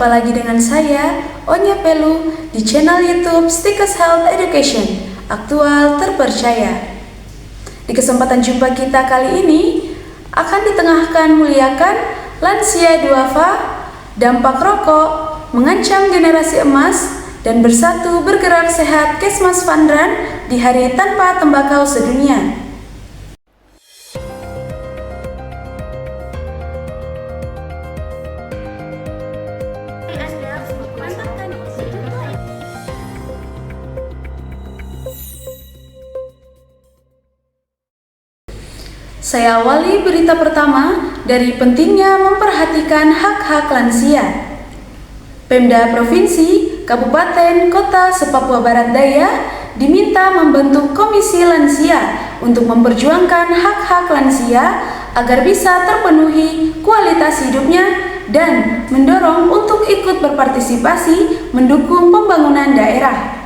Jumpa lagi dengan saya, Onya Pelu, di channel YouTube Stikes Health Education, aktual terpercaya. Di kesempatan jumpa kita kali ini, akan ditengahkan muliakan lansia duafa, dampak rokok, mengancam generasi emas, dan bersatu bergerak sehat Kesmas Vandran di Hari Tanpa Tembakau Sedunia. Saya awali berita pertama dari pentingnya memperhatikan hak-hak lansia. Pemda Provinsi, Kabupaten, Kota se-Papua Barat Daya diminta membentuk komisi lansia untuk memperjuangkan hak-hak lansia agar bisa terpenuhi kualitas hidupnya dan mendorong untuk ikut berpartisipasi mendukung pembangunan daerah.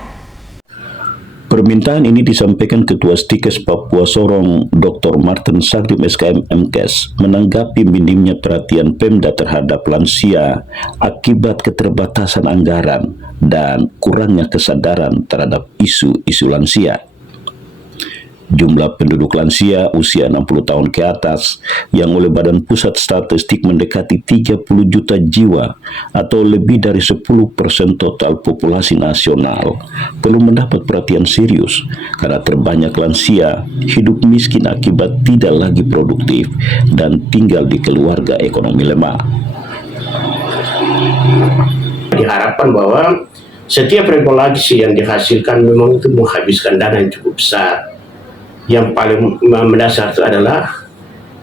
Permintaan ini disampaikan Ketua Stikes Papua Sorong Dr. Martin Sagrim SKM MKes menanggapi minimnya perhatian Pemda terhadap lansia akibat keterbatasan anggaran dan kurangnya kesadaran terhadap isu-isu lansia. Jumlah penduduk lansia usia 60 tahun ke atas yang oleh Badan Pusat Statistik mendekati 30 juta jiwa atau lebih dari 10% total populasi nasional perlu mendapat perhatian serius karena terbanyak lansia hidup miskin akibat tidak lagi produktif dan tinggal di keluarga ekonomi lemah. Diharapkan bahwa setiap regulasi yang dihasilkan memang itu menghabiskan dana yang cukup besar. Yang paling mendasar itu adalah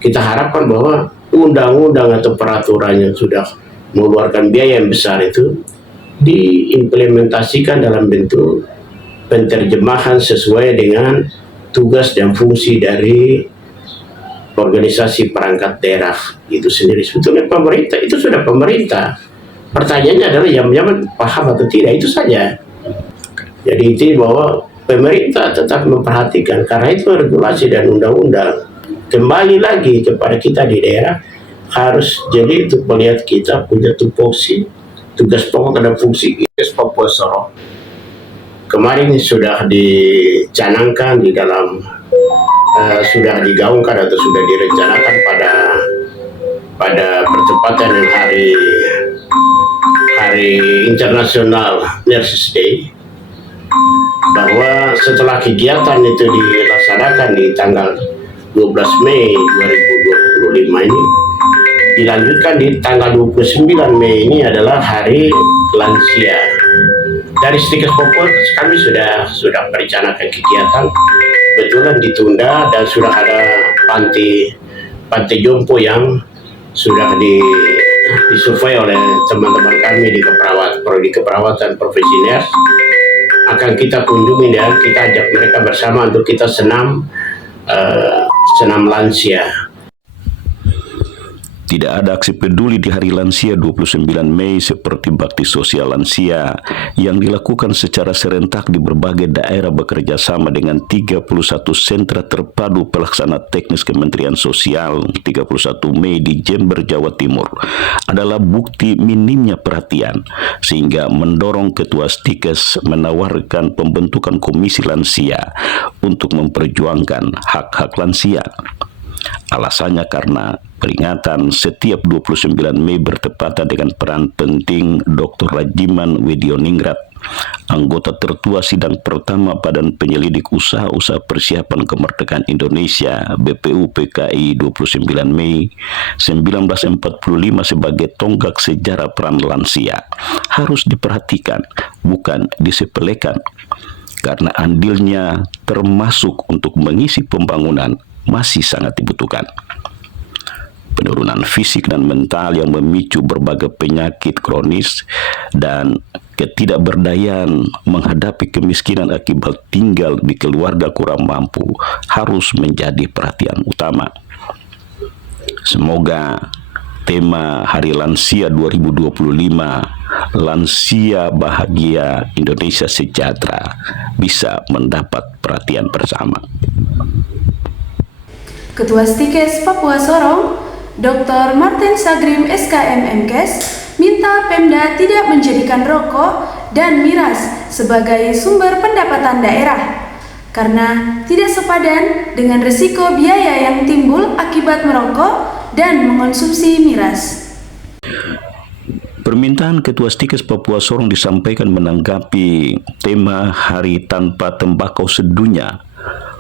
kita harapkan bahwa undang-undang atau peraturan yang sudah mengeluarkan biaya yang besar itu diimplementasikan dalam bentuk penterjemahan sesuai dengan tugas dan fungsi dari organisasi perangkat daerah itu sendiri. Sebetulnya pemerintah itu sudah pemerintah. Pertanyaannya adalah yang paham atau tidak, itu saja. Jadi itu bahwa pemerintah tetap memperhatikan karena itu regulasi dan undang-undang. Kembali lagi kepada kita di daerah harus jadi untuk melihat kita punya tupoksi, tugas pokok dan fungsi Papua Sorong. Kemarin sudah dicanangkan di dalam sudah digaungkan atau sudah direncanakan pada pertempatan hari International Nurses Day, bahwa setelah kegiatan itu dilaksanakan di tanggal 12 Mei 2025 ini dilanjutkan di tanggal 29 Mei ini adalah Hari Lansia. Dari Stikes Papua kami sudah merencanakan kegiatan, kebetulan ditunda dan sudah ada panti jompo yang sudah disurvei oleh teman-teman kami di keperawatan profesi nurse. Akan kita kunjungi dan kita ajak mereka bersama untuk kita senam lansia. Tidak ada aksi peduli di Hari Lansia 29 Mei seperti bakti sosial lansia yang dilakukan secara serentak di berbagai daerah bekerja sama dengan 31 sentra terpadu pelaksana teknis Kementerian Sosial 31 Mei di Jember, Jawa Timur adalah bukti minimnya perhatian sehingga mendorong Ketua Stikes menawarkan pembentukan komisi lansia untuk memperjuangkan hak-hak lansia. Alasannya karena peringatan setiap 29 Mei bertepatan dengan peran penting Dr. Rajiman Widioningrat, anggota tertua sidang pertama Badan Penyelidik Usaha-Usaha Persiapan Kemerdekaan Indonesia BPU PKI 29 Mei 1945 sebagai tonggak sejarah peran lansia harus diperhatikan, bukan disepelekan, karena andilnya termasuk untuk mengisi pembangunan masih sangat dibutuhkan. Penurunan fisik dan mental yang memicu berbagai penyakit kronis dan ketidakberdayaan menghadapi kemiskinan akibat tinggal di keluarga kurang mampu harus menjadi perhatian utama. Semoga tema Hari Lansia 2025, Lansia Bahagia Indonesia Sejahtera, bisa mendapat perhatian bersama. Ketua Stikes Papua Sorong, Dr. Martin Sagrim SKM MKes, minta Pemda tidak menjadikan rokok dan miras sebagai sumber pendapatan daerah karena tidak sepadan dengan risiko biaya yang timbul akibat merokok dan mengonsumsi miras. Permintaan Ketua Stikes Papua Sorong disampaikan menanggapi tema Hari Tanpa Tembakau Sedunia,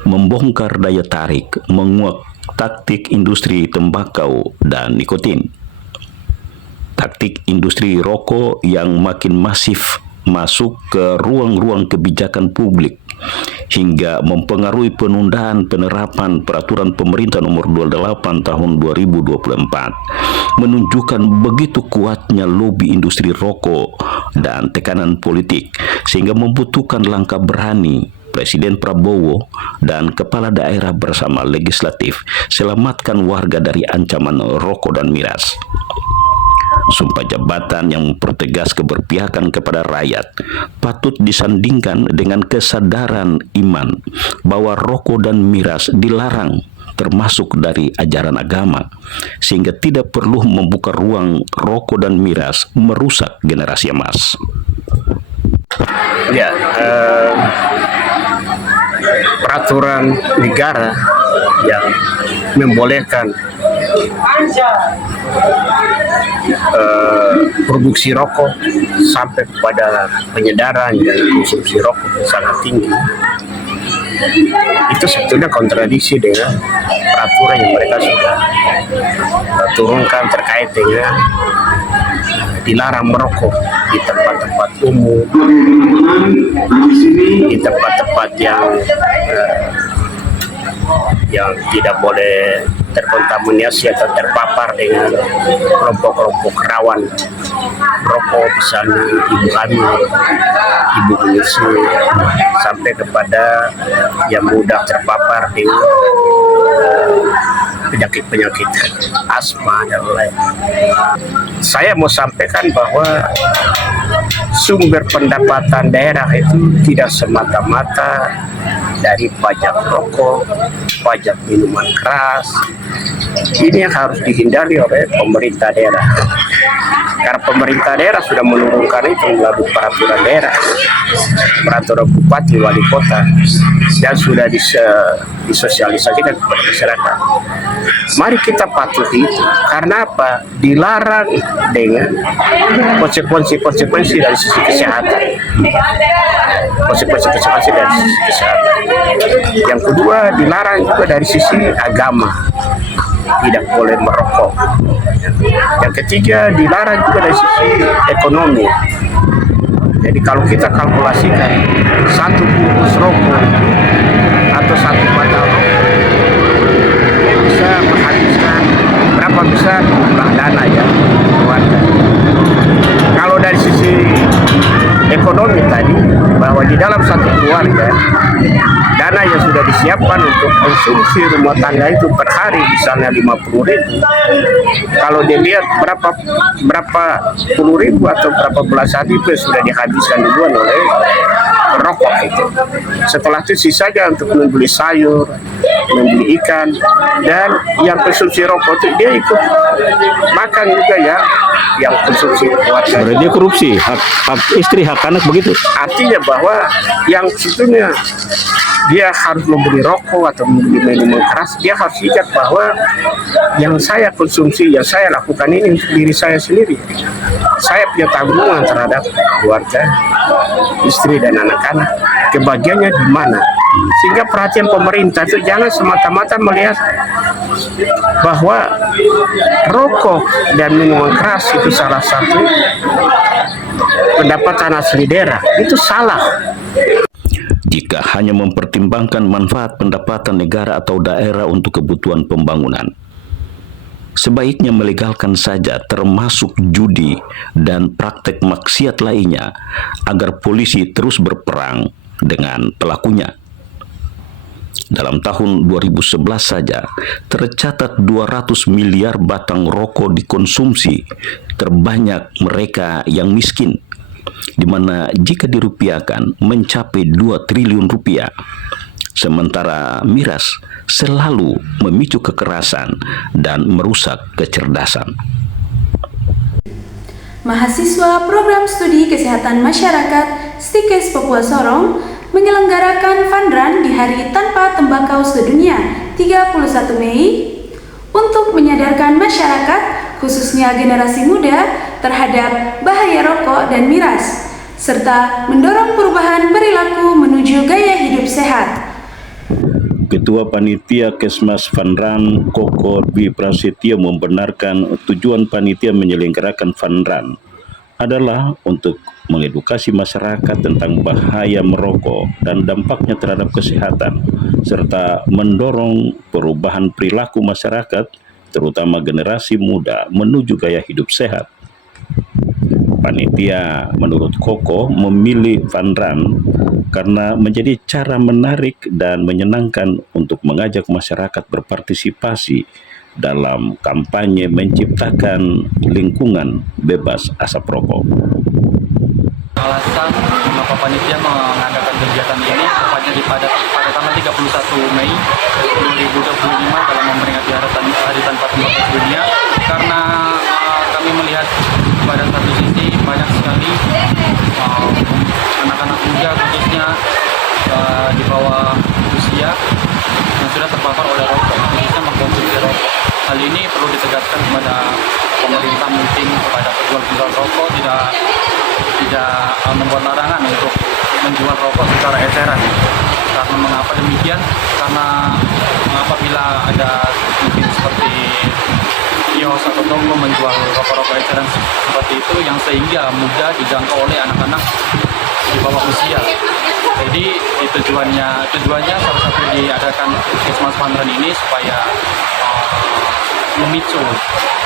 membongkar daya tarik, menguak taktik industri tembakau dan nikotin. Taktik industri rokok yang makin masif masuk ke ruang-ruang kebijakan publik hingga mempengaruhi penundaan penerapan peraturan pemerintah nomor 28 tahun 2024 menunjukkan begitu kuatnya lobi industri rokok dan tekanan politik sehingga membutuhkan langkah berani Presiden Prabowo dan kepala daerah bersama legislatif selamatkan warga dari ancaman rokok dan miras. Sumpah jabatan yang mempertegas keberpihakan kepada rakyat patut disandingkan dengan kesadaran iman bahwa rokok dan miras dilarang termasuk dari ajaran agama, sehingga tidak perlu membuka ruang rokok dan miras merusak generasi emas. Ya, peraturan negara yang membolehkan produksi rokok sampai kepada penyedaran dan konsumsi rokok yang sangat tinggi, itu sebetulnya kontradiksi dengan peraturan yang mereka sudah turunkan terkait dengan dilarang merokok di tempat-tempat umum, di tempat-tempat yang tidak boleh terkontaminasi atau terpapar dengan kelompok-kelompok rawan rokok, misalnya ibu hamil, ibu menyusui, sampai kepada yang mudah terpapar dengan penyakit-penyakit asma dan lain. Saya mau sampaikan bahwa sumber pendapatan daerah itu tidak semata-mata dari pajak rokok, pajak minuman keras. Ini yang harus dihindari oleh pemerintah daerah. Karena pemerintah daerah sudah menurunkan itu melalui peraturan daerah, peraturan bupati, wali kota, dan sudah disosialisasikan kepada masyarakat. Mari kita patuhi itu. Karena apa? Dilarang dengan konsekuensi dari sisi kesehatan. Konsekuensi dari sisi kesehatan. Yang kedua, dilarang juga dari sisi agama. Tidak boleh merokok. Yang ketiga, dilarang juga dari sisi ekonomi. Jadi kalau kita kalkulasikan satu bungkus rokok atau satu batang rokok bisa menghabiskan berapa besar jumlah dana ya keluarga. Kalau dari sisi ekonomi tadi, bahwa di dalam satu keluarga dana yang sudah disiapkan untuk konsumsi rumah tangga itu per hari misalnya 50.000, kalau dilihat berapa puluh ribu atau berapa belasan ribu sudah dihabiskan duluan oleh rokok itu. Setelah itu sisanya untuk membeli sayur, membeli ikan, dan yang konsumsi rokok itu dia ikut makan juga ya, yang konsumsi keluarga. Berarti dia korupsi hak istri, hak anak begitu. Artinya bahwa yang sebetulnya dia harus membeli rokok atau membeli minuman keras, dia harus ingat bahwa yang saya konsumsi, yang saya lakukan ini untuk diri saya sendiri. Saya punya tanggungan terhadap keluarga, istri dan anak-anak. Kebahagiaannya di mana? Sehingga perhatian pemerintah itu jangan semata-mata melihat bahwa rokok dan minuman keras itu salah satu pendapatan asli daerah. Itu salah. Jika hanya mempertimbangkan manfaat pendapatan negara atau daerah untuk kebutuhan pembangunan, sebaiknya melegalkan saja termasuk judi dan praktek maksiat lainnya agar polisi terus berperang dengan pelakunya. Dalam tahun 2011 saja tercatat 200 miliar batang rokok dikonsumsi, terbanyak mereka yang miskin, di mana jika dirupiahkan mencapai 2 triliun rupiah. Sementara miras selalu memicu kekerasan dan merusak kecerdasan. Mahasiswa Program Studi Kesehatan Masyarakat Stikes Papua Sorong menyelenggarakan Fun Run di Hari Tanpa Tembakau Sedunia 31 Mei untuk menyadarkan masyarakat, khususnya generasi muda, terhadap bahaya rokok dan miras, serta mendorong perubahan perilaku menuju gaya hidup sehat. Ketua Panitia Kesmas Fun Run, Koko Dwi Prasetyo, membenarkan tujuan panitia menyelenggarakan Fun Run adalah untuk mengedukasi masyarakat tentang bahaya merokok dan dampaknya terhadap kesehatan, serta mendorong perubahan perilaku masyarakat, terutama generasi muda, menuju gaya hidup sehat. Panitia menurut Koko memilih Fun Run karena menjadi cara menarik dan menyenangkan untuk mengajak masyarakat berpartisipasi dalam kampanye menciptakan lingkungan bebas asap rokok. Alasan mengapa panitia mengadakan kegiatan ini tepatnya pada tanggal 31 Mei 2025 dalam memperingati Hari Tanpa Tembakau Sedunia, karena kami melihat pada satu sisi banyak sekali anak-anak muda khususnya di bawah usia yang sudah terbakar oleh rokok, khususnya mengkonsumsi rokok. Hal ini perlu ditegaskan kepada pemerintah, mungkin kepada penjual rokok tidak membuat larangan untuk menjual rokok secara eceran. Karena mengapa demikian? Karena apabila ada mungkin seperti kios atau toko menjual rokok-rokok eceran seperti itu, yang sehingga mudah dijangkau oleh anak-anak di bawah usia. Jadi tujuannya salah satu diadakan Kesmas Fun Run ini supaya memicu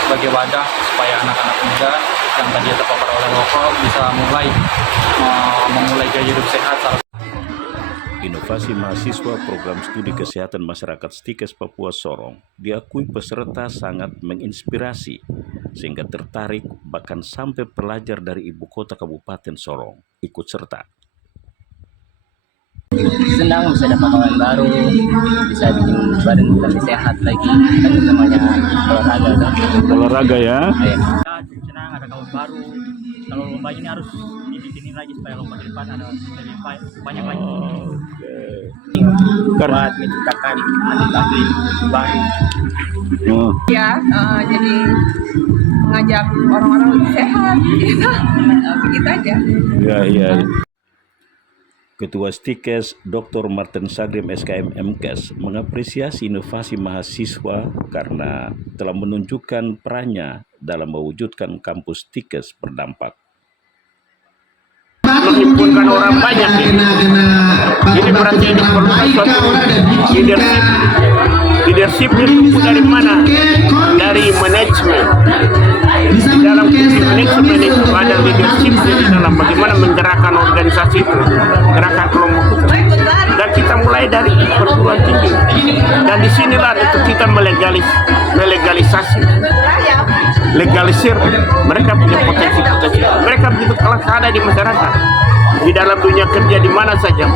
sebagai wadah supaya anak-anak muda yang tadi terpapar oleh rokok bisa memulai gaya hidup sehat. Inovasi mahasiswa Program Studi Kesehatan Masyarakat Stikes Papua Sorong diakui peserta sangat menginspirasi, sehingga tertarik bahkan sampai pelajar dari ibu kota Kabupaten Sorong ikut serta. Senang bisa dapat kawan baru, bisa bikin badan lebih sehat lagi, kan namanya olahraga kan. Olahraga ya? Cukup senang ada kawan baru. Kalau lomba ini harus dibikin lagi supaya lomba di depan ada lebih banyak lagi. Buat menciptakan atlet-atlet baru. Ya, jadi mengajak orang-orang lebih sehat, gitu. Begitu aja. Iya. Ketua Stikes Dr. Martin Sagrim SKM MKes mengapresiasi inovasi mahasiswa karena telah menunjukkan perannya dalam mewujudkan kampus Stikes berdampak. Menghimpunkan orang banyak ini berarti diperlukan suatu leadership itu dari mana? Dari manajemen. Di dalam manajemen itu ada leadership di dalam bagaimana menggerakkan organisasi itu, gerakan kelompok itu. Dan kita mulai dari perguruan tinggi. Dan disinilah itu kita legalisir mereka punya potensi. Mereka begitu kalau ada di masyarakat, di dalam dunia kerja di mana saja,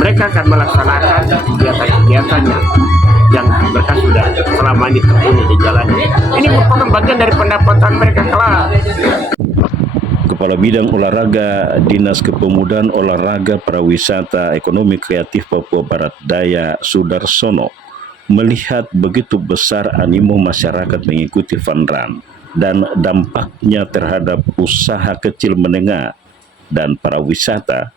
mereka akan melaksanakan kegiatan-kegiatannya yang mereka sudah selama ini terpenuhi di jalan. Ini merupakan bagian dari pendapatan mereka kelak. Kepala Bidang Olahraga Dinas Kepemudaan Olahraga Pariwisata Ekonomi Kreatif Papua Barat Daya Sudarsono melihat begitu besar animo masyarakat mengikuti Fun Run dan dampaknya terhadap usaha kecil menengah dan pariwisata,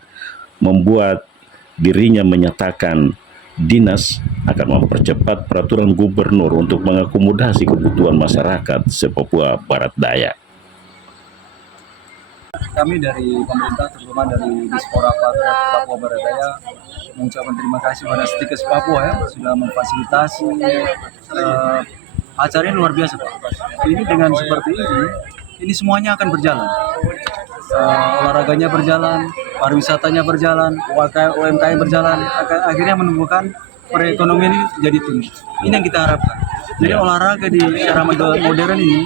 membuat dirinya menyatakan dinas akan mempercepat peraturan gubernur untuk mengakomodasi kebutuhan masyarakat se-Papua Barat Daya. Kami dari pemerintah, terutama dari Dispora Papua Barat Daya, mengucapkan terima kasih pada Stikes Papua ya, sudah memfasilitasi acara ini. Luar biasa Pak. Ini dengan seperti ini semuanya akan berjalan. Olahraganya berjalan, pariwisatanya berjalan, UMKM berjalan, akhirnya menumbuhkan perekonomian ini jadi tinggi. Ini yang kita harapkan. Jadi olahraga di era modern ini,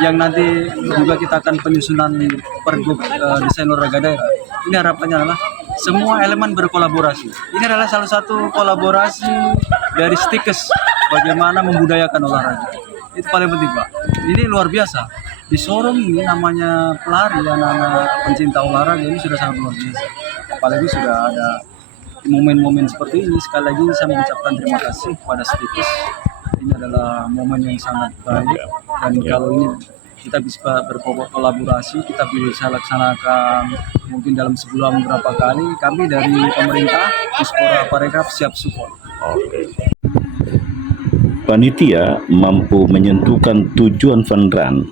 yang nanti juga kita akan penyusunan pergub desain olahraga daerah. Ini harapannya adalah semua elemen berkolaborasi. Ini adalah salah satu kolaborasi dari Stikes bagaimana membudayakan olahraga. Itu paling penting Pak. Ini luar biasa. di Sorong ini namanya pelari, anak-anak pencinta olahraga ini sudah sangat luar biasa. Apalagi sudah ada momen-momen seperti ini. Sekali lagi saya mengucapkan terima kasih kepada Stikes. Ini adalah momen yang sangat baik, dan kalau ini kita bisa berkolaborasi, kita bisa laksanakan mungkin dalam sebulan beberapa kali. Kami dari pemerintah Dispora Parekraf siap support. Panitia mampu menyentuhkan tujuan fun run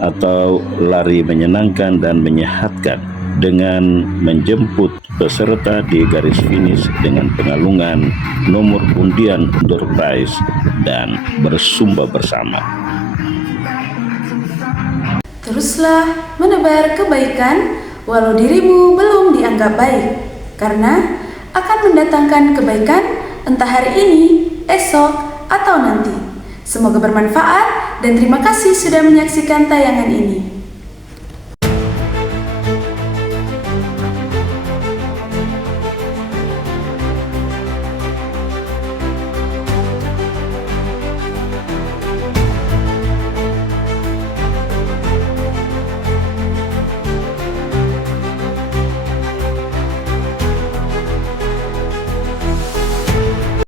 atau lari menyenangkan dan menyehatkan dengan menjemput peserta di garis finish dengan pengalungan nomor undian door prize dan bersumba bersama. Teruslah menebar kebaikan walau dirimu belum dianggap baik, karena akan mendatangkan kebaikan entah hari ini, esok, atau nanti. Semoga bermanfaat dan terima kasih sudah menyaksikan tayangan ini.